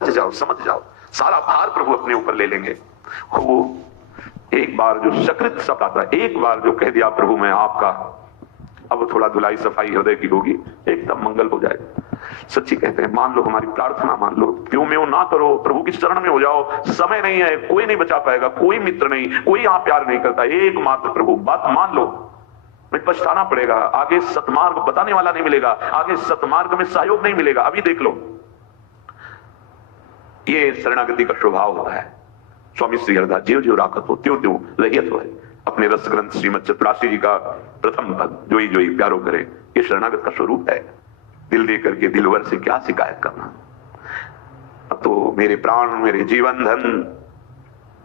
जाओ, समझ जाओ, सारा भार प्रभु अपने ऊपर ले लेंगे। वो एक बार जो सकृत शब्द आता है, एक बार जो कह दिया प्रभु मैं आपका, अब थोड़ा धुलाई सफाई हृदय की होगी, एकदम मंगल हो जाएगा। सच्ची कहते हैं, मान लो हमारी प्रार्थना, मान लो, क्यों में ना करो, प्रभु की शरण में हो जाओ। समय नहीं है, कोई नहीं बचा पाएगा, कोई मित्र नहीं, कोई यहाँ प्यार नहीं करता, एकमात्र प्रभु। बात मान लो, मैं पछताना पड़ेगा, आगे सतमार्ग बताने वाला नहीं मिलेगा, आगे सतमार्ग में सहयोग नहीं मिलेगा। अभी देख लो, ये शरणागति का स्वभाव होता है। स्वामी श्री हरिदास, ज्यों ज्यों राखत हो त्यों त्यों लहियत हो, अपने रस ग्रंथ श्रीमद चतुरासी जी का प्रथम पद, जोई जोई प्यारो करे, ये शरणागत का स्वरूप है। दिल दे करके दिलवर से क्या शिकायत करना। अब तो मेरे प्राण, मेरे जीवन धन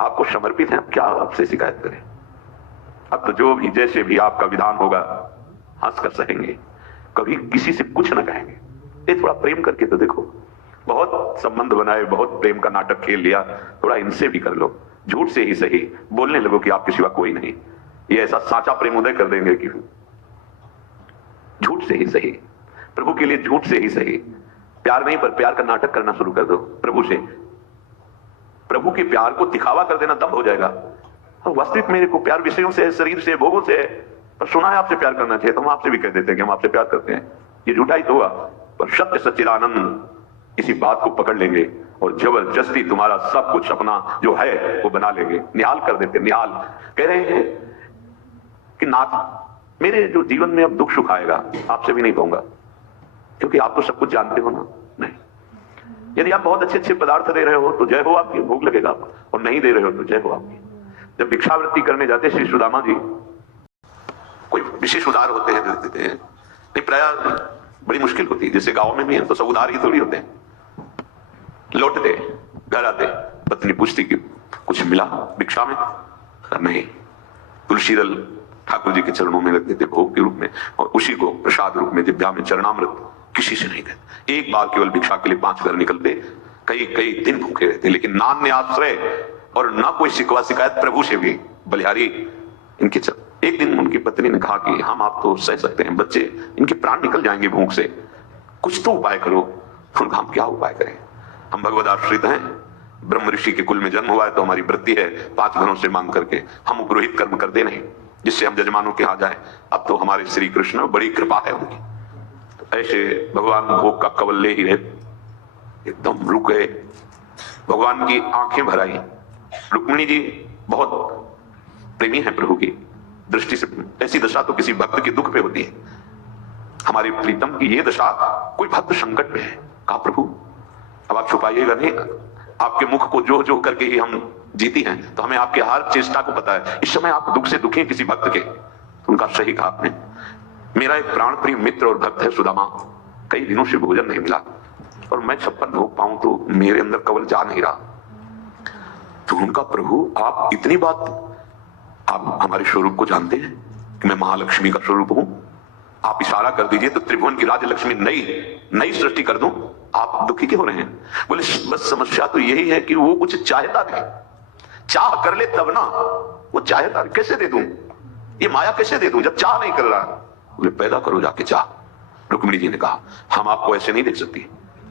आपको समर्पित है, अब क्या आपसे शिकायत करें। अब तो जो भी जैसे भी आपका विधान होगा हंस कर सहेंगे, कभी किसी से कुछ न कहेंगे। ये थोड़ा प्रेम करके तो देखो, बहुत संबंध बनाए, बहुत प्रेम का नाटक खेल लिया, थोड़ा इनसे भी कर लो, झूठ से ही सही बोलने लगो कि आपके सिवा कोई नहीं। ये ऐसा साचा प्रेम उदय कर देंगे कि झूठ से ही सही, प्रभु के लिए झूठ से ही सही, प्यार नहीं पर प्यार का नाटक करना शुरू कर दो प्रभु से। प्रभु के प्यार को दिखावा कर देना दम हो जाएगा। वास्तविक मेरे को प्यार विषयों से है, शरीर से, भोगों से है, पर सुना है आपसे प्यार करना चाहिए, तो हम आपसे भी कह देते हैं कि हम आपसे प्यार करते हैं। ये झूठा ही तो हुआ, पर सत्य सच्चिदानंद इसी बात को पकड़ लेंगे और जबरदस्ती तुम्हारा सब कुछ अपना जो है वो बना लेंगे, निहाल कर देते। निहाल कह रहे हैं कि नाथ, मेरे जो जीवन में अब दुख सुख आएगा आपसे भी नहीं कहूंगा, क्योंकि आप तो सब कुछ जानते हो ना। नहीं, यदि आप बहुत अच्छे अच्छे पदार्थ दे रहे हो तो जय हो आपकी, भोग लगेगा आपको, और नहीं दे रहे हो तो जय हो आपकी। जब भिक्षावृत्ति करने जाते श्री सुदामा जी, कोई विशेष उदार होते हैं, देते हैं, नहीं प्राय बड़ी मुश्किल होती है, जैसे गांव में भी है तो सब उदार ही थोड़ी होते हैं। लौटते घर आते, पत्नी पूछती कि कुछ मिला भिक्षा में? नहीं, तुलसी दल ठाकुर जी के चरणों में रख देते भोग के रूप में, और उसी को प्रसाद रूप में दिव्या में चरणामृत किसी से नहीं देते। एक बार केवल भिक्षा के लिए 5 घर निकलते, कई कई दिन भूखे रहते, लेकिन नान ने आश्रय और ना कोई शिकवा शिकायत प्रभु से भी। बलिहारी इनके एक दिन उनकी पत्नी ने कहा कि हम आप तो सह सकते हैं, बच्चे इनके प्राण निकल जाएंगे भूख से, कुछ तो उपाय करो। उनका हम क्या उपाय करें, हम भगवद आश्रित हैं, ब्रह्म ऋषि के कुल में जन्म हुआ है, तो हमारी वृत्ति है 5 घरों से मांग करके हम उपरोहित कर्म कर दे नहीं, जिससे हम जजमानों के यहाँ जाए। अब तो हमारे श्री कृष्ण, बड़ी कृपा है उनकी, तो ऐसे भगवान भोग का कवल ले ही रहे, एकदम रुक गए। भगवान की आंखें भर आई। रुक्मिणी जी बहुत प्रेमी है प्रभु की दृष्टि से, ऐसी दशा तो किसी भक्त के दुख पे होती है। हमारे प्रीतम की ये दशा, कोई भक्त संकट में है। कहा प्रभु अब आप छुपाइएगा नहीं, आपके मुख को जो जो करके ही हम जीती हैं, तो हमें आपके हर चेष्टा को पता है। इस समय आप दुख से दुखी हैं किसी भक्त के। तो उनका सही कहा आपने, मेरा एक प्राण प्रिय मित्र और भक्त है सुदामा, कई दिनों से भोजन नहीं मिला, और मैं 56 भोग पाऊं तो मेरे अंदर कवल जा नहीं रहा। तो उनका प्रभु आप इतनी बात, आप हमारे स्वरूप को जानते हैं कि मैं महालक्ष्मी का स्वरूप हूं, आप इशारा कर दीजिए तो त्रिभुवन की राजलक्ष्मी नई सृष्टि कर दूं, आप दुखी क्यों हो रहे हैं? बोले बस समस्या तो यही है कि वो कुछ चाहता नहीं, चाह कर ले तब ना, वो चाहता कैसे दे दूं, ये माया कैसे दे दूं जब चाह नहीं कर रहा। बोले पैदा करो जाके चाह। रुक्मिणी जी ने कहा हम आपको ऐसे नहीं देख सकती,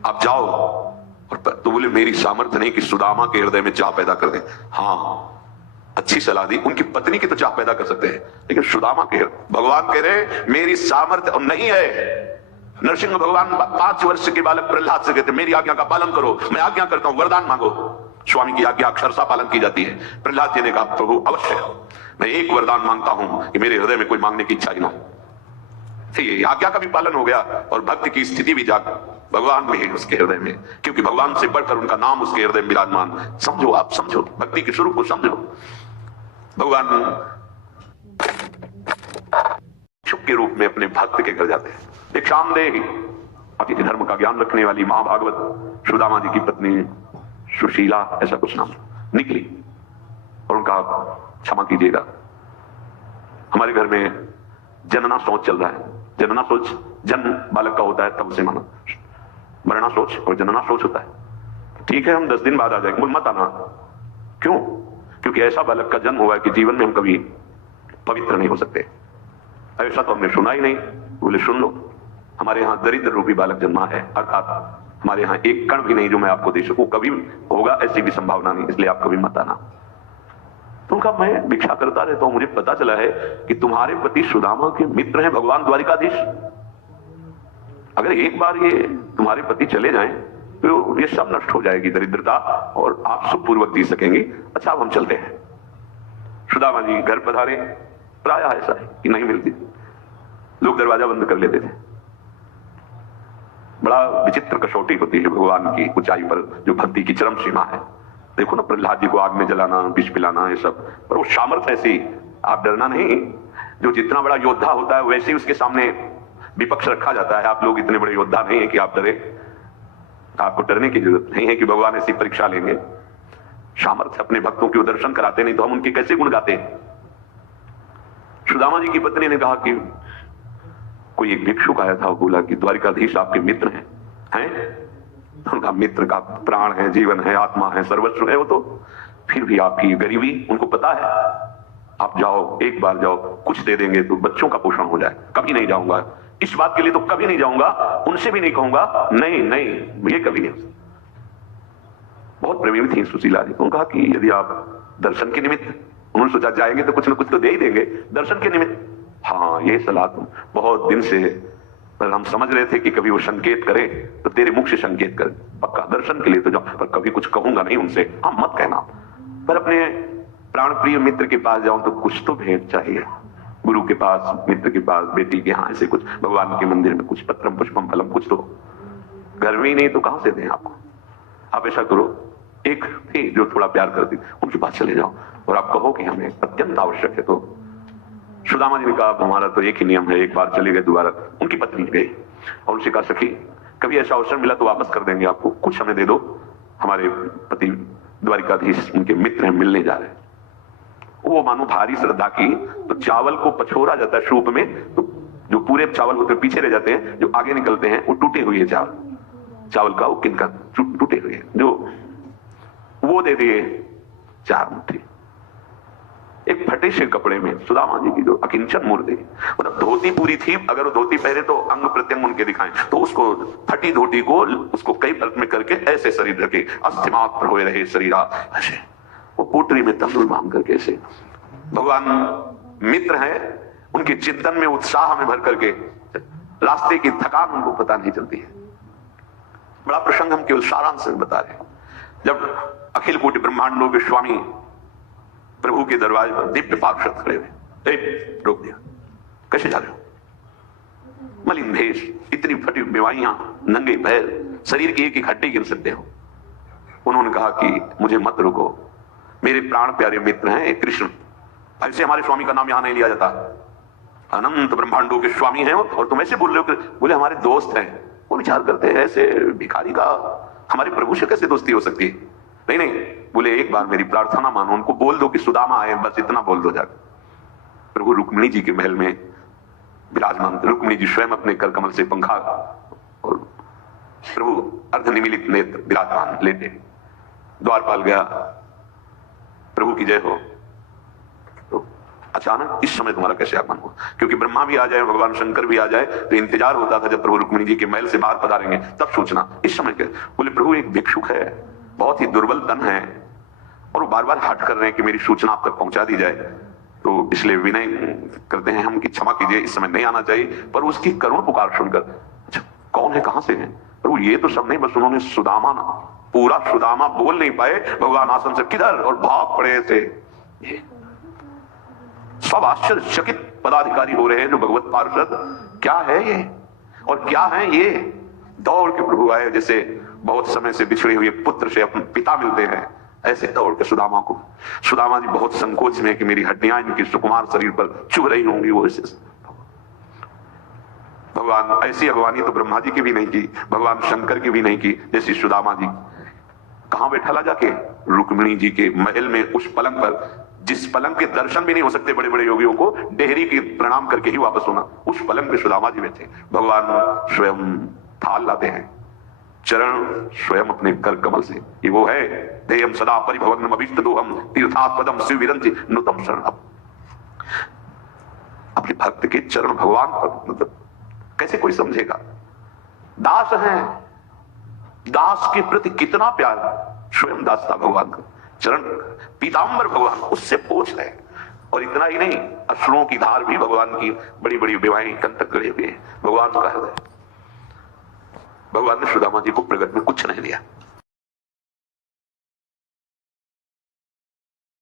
आप जाओ। और तो बोले मेरी सामर्थ्य नहीं कि सुदामा के हृदय में चाह पैदा कर दे। हाँ, अच्छी सलाह दी, उनकी पत्नी की तो चाह पैदा कर सकते हैं, लेकिन सुदामा के भगवान कह रहे मेरी सामर्थ्य और नहीं है। नरसिंह भगवान 5 वर्ष के बालक प्रहलाद से कहते मेरी आज्ञा का पालन करो, मैं आज्ञा करता हूं, वरदान मांगो। स्वामी की आज्ञा अक्षरशः पालन की जाती है। प्रहलाद जी ने कहा प्रभु अवश्य, मैं एक वरदान मांगता हूं कि मेरे हृदय में कोई मांगने की इच्छा ही ना हो। ये आज्ञा का भी पालन हो गया और भक्त की स्थिति भी जाग भगवान में है उसके हृदय में, क्योंकि भगवान से बढ़कर उनका नाम उसके हृदय में विराजमान। समझो, आप समझो, भक्ति के स्वरूप को समझो। भगवान शुभ के रूप में अपने भक्त के घर जाते हैं। भिक्षाम देहि, अतिथि धर्म का ज्ञान रखने वाली महाभागवत सुदामा जी की पत्नी सुशीला, ऐसा कुछ नाम, निकली और उनका क्षमा कीजिएगा, हमारे घर में जनना सोच चल रहा है। जनना सोच जन्म बालक का होता है तब उसे माना, मरना सोच और जनना सोच होता है। ठीक है हम 10 दिन बाद आ जाएंगे। बोल मत आना। क्यों? क्योंकि ऐसा बालक का जन्म हुआ है कि जीवन में हम कभी पवित्र नहीं हो सकते। ऐसा तो हमने सुना ही नहीं। बोले सुन लो, हमारे यहाँ दरिद्र रूपी बालक जन्मा है, अर्थात हमारे यहाँ एक कण भी नहीं जो मैं आपको दे सकूं, कभी होगा ऐसी भी संभावना नहीं, इसलिए आप कभी मत आना। तो उनका मैं भिक्षा करता रहता हूं, मुझे पता चला है कि तुम्हारे पति सुदामा के मित्र हैं भगवान द्वारिकाधीश। अगर एक बार ये तुम्हारे पति चले जाएं तो ये सब नष्ट हो जाएगी दरिद्रता, और आप सुखपूर्वक जी सकेंगे। अच्छा अब हम चलते हैं। सुदामा जी घर पधारे। प्राय ऐसा है कि नहीं मिलती, लोग दरवाजा बंद कर लेते थे। बड़ा विचित्र कसौटी होती है भगवान की ऊंचाई पर, जो भक्ति की चरम सीमा है। देखो ना, प्रहलाद जी को आग में जलाना, विष पिलाना, ये सब, पर वो सामर्थ्य ऐसी, आप डरना नहीं। जो जितना बड़ा योद्धा होता है वैसे ही उसके सामने विपक्ष रखा जाता है। आप लोग इतने बड़े योद्धा नहीं है कि आप डरे, आपको डरने की जरूरत नहीं है कि भगवान ऐसी परीक्षा लेंगे। सामर्थ्य अपने भक्तों के दर्शन कराते, नहीं तो हम उनके कैसे गुण गाते। सुदामा जी की पत्नी ने कहा कि कोई एक भिक्षुक आया था, बोला कि द्वारिकाधीश आपके मित्र हैं? उनका मित्र का प्राण है, जीवन है, आत्मा है, सर्वस्व है वो तो। फिर भी आपकी गरीबी उनको पता है, आप जाओ, एक बार जाओ, कुछ दे देंगे तो बच्चों का पोषण हो जाए। कभी नहीं जाऊंगा, इस बात के लिए तो कभी नहीं जाऊंगा, उनसे भी नहीं कहूंगा, नहीं नहीं, ये कभी नहीं। बहुत प्रेमी थी सुशीला जी। उन्होंने कहा कि यदि आप दर्शन के निमित्त, उन्होंने सोचा जाएंगे तो कुछ ना कुछ तो दे ही देंगे, दर्शन के निमित्त। हाँ, ये सलाह तुम बहुत दिन से, पर हम समझ रहे थे कि कभी वो संकेत करे तो तेरे मुख से संकेत करे, पक्का दर्शन के लिए तो जाओ, पर कभी कुछ कहूंगा नहीं उनसे। हाँ मत कहना, पर अपने प्राण प्रिय मित्र के पास जाऊं तो कुछ तो भेंट चाहिए। गुरु के पास, मित्र के पास, बेटी के, हाँ ऐसे कुछ, भगवान के मंदिर में कुछ पत्रम पुष्पम फलम, कुछ तो। घर में ही नहीं तो कहां से दें आपको। आप ऐसा करो, एक थी जो थोड़ा प्यार करती, उनके पास चले जाओ और आप कहो कि हमें अत्यंत आवश्यक है। तो सुदामा जी ने कहा हमारा तो एक ही नियम है, एक बार चले गए दोबारा। उनकी पत्नी गई और उनसे कहा सखी कभी ऐसा अवसर मिला तो वापस कर देंगे आपको, कुछ हमें दे दो, हमारे पति द्वारिकाधीश उनके मित्र हैं, मिलने जा रहे हैं। वो मानो भारी श्रद्धा की, तो चावल को पछोरा जाता है सूप में, तो जो पूरे चावल होते हैं पीछे रह जाते हैं, जो आगे निकलते हैं वो टूटे हुए चावल का वो किनका टूटे हुए, जो वो दे दिए 4 मुट्ठी। एक फटे से कपड़े में सुदामा जी की जो अकिंचन मूर्ति, मतलब धोती पूरी थी, अगर वो धोती पहने तो अंग प्रत्यंग उनके दिखाएं, तो उसको फटी धोती को उसको कई परत में करके ऐसे शरीर रखे, अस्थिमात्र हुए रहे शरीरा, ऐसे वो पोटरी में तंदुल मांग करके ऐसे। भगवान मित्र हैं, उनके चिंतन में उत्साह में भर करके रास्ते की थकान उनको पता नहीं चलती है। बड़ा प्रसंग हम केवल सारांश में बता रहे हैं। जब अखिल कोटि ब्रह्मांडों के स्वामी प्रभु के दरवाजे पर दिव्य पार्षद खड़े हुए, रोक दिया, कैसे जा रहे हो? मलिन भेष, इतनी फटी बीमारियां, नंगे पैर, शरीर की एक एक हड्डी गिन सकते हो। उन्होंने कहा कि मुझे मत रोको, मेरे प्राण प्यारे मित्र हैं कृष्ण, ऐसे हमारे स्वामी का नाम यहां नहीं लिया जाता, अनंत ब्रह्मांडों के स्वामी हैं और तुम ऐसे बोल रहे हो कि बोले हमारे दोस्त हैं। वो विचार करते हैं ऐसे भिखारी का हमारे प्रभु से कैसे दोस्ती हो सकती है? नहीं नहीं, बोले एक बार मेरी प्रार्थना मानो, उनको बोल दो कि सुदामा आए, बस इतना बोल दो जाकर। प्रभु रुक्मिणी जी के महल में विराजमान, रुक्मिणी जी स्वयं अपने कर कमल से पंखा और प्रभु अर्धनिमीलित नेत्र विराजमान लेटे। द्वारपाल गया, प्रभु की जय हो। तो अचानक इस समय तुम्हारा कैसे आगमन हुआ? क्योंकि ब्रह्मा भी आ जाए, भगवान शंकर भी आ जाए, तो इंतजार होता था जब प्रभु रुक्मिणी जी के महल से बाहर पधारेंगे तब सोचना। इस समय के बोले प्रभु एक भिक्षुक है, बहुत ही दुर्बल तन है, और वो बार बार हट कर रहे हैं कि मेरी सूचना आप तक पहुंचा दी जाए, तो इसलिए विनय करते हैं हम कि क्षमा कीजिए, इस समय नहीं आना चाहिए। पर उसकी करुण पुकार सुनकर, अच्छा कौन है, कहां से है? प्रभु ये तो सब नहीं, बस उन्होंने सुदामा ना, पूरा सुदामा बोल नहीं पाए, भगवान आसन से किधर और भाग पड़े थे। सब आश्चर्यचकित पदाधिकारी हो रहे हैं जो भगवत पार्षद, क्या है ये और क्या है ये? दौड़ के प्रभु आए, जैसे बहुत समय से बिछड़े हुए पुत्र से अपने पिता मिलते हैं, ऐसे दौड़ के सुदामा को। सुदामा जी बहुत संकोच में कि मेरी हड्डियां इनके सुकुमार शरीर पर चुभ रही होंगी, वो ऐसे। भगवान ऐसी अगवानी तो ब्रह्मा जी की भी नहीं की, भगवान शंकर की भी नहीं की, जैसी सुदामा जी। कहां बैठा ला जाके? रुक्मिणी जी के महल में, उस पलंग पर जिस पलंग के दर्शन भी नहीं हो सकते बड़े बड़े योगियों को, डेहरी की प्रणाम करके ही वापस होना, उस पलंग पे सुदामा जी बैठे। भगवान स्वयं थाल लाते हैं, चरण स्वयं अपने कर कमल से, ये वो है देयम सदा परिभवग्नम अभीष्टदोहम तीर्थास्पदम शिव विरंचि नुतम शरणम। अपने भक्त के चरण भगवान पर, मतलब कैसे कोई समझेगा? दास हैं, दास के प्रति कितना प्यार, स्वयं दास था भगवान का, चरण पीतांबर भगवान उससे पूछ रहे। और इतना ही नहीं, अश्रुओं की धार भी भगवान की बड़ी बड़ी विवाहें कंटक गए हुए भगवान का हृदय। भगवान ने सुदामा जी को प्रगट में कुछ नहीं दिया।